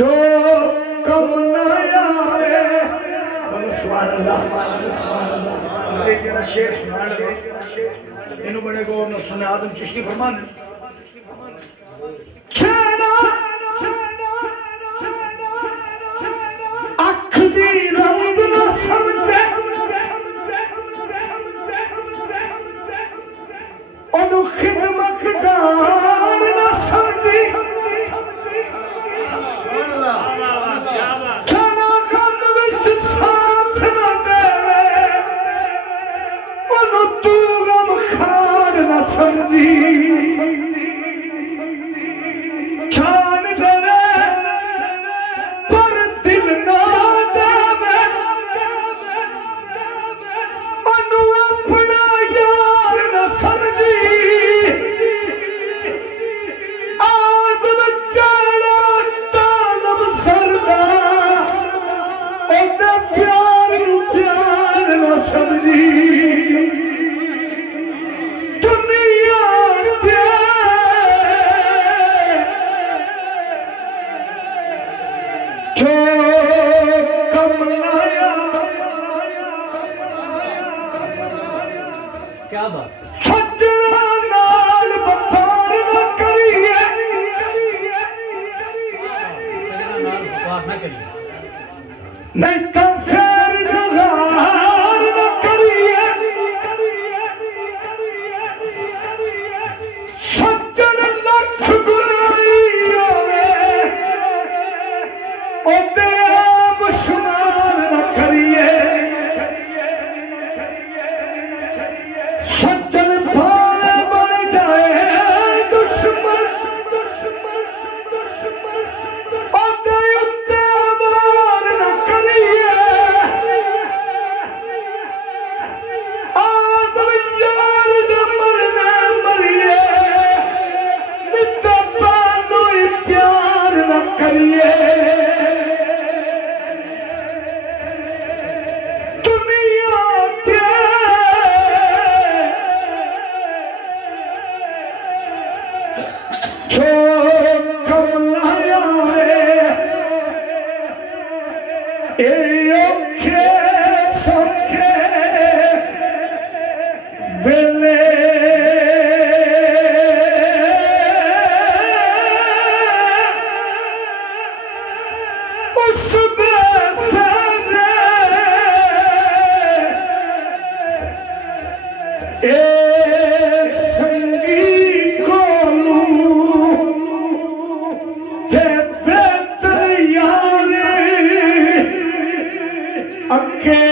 जो कम न आवे सुभान अल्लाह जेड़ा शेर सुना लगे इन्हों बड़े गौर न सुने आदम चिश्ती फरमाने अख दी रंग न समझे ओनू खिदमतगार न समझी छान दरे पर दिल ना देवे अनु अपना यार न समझी आदम चाड़ा तालम सरदा ओदा प्यार न समझी क्या बात सज्जना नाल बपार न करिए नहीं तो फेर जगार न करिए सज्जन लख गुनाही होवे ओदे आप शुमार न करिए Okay.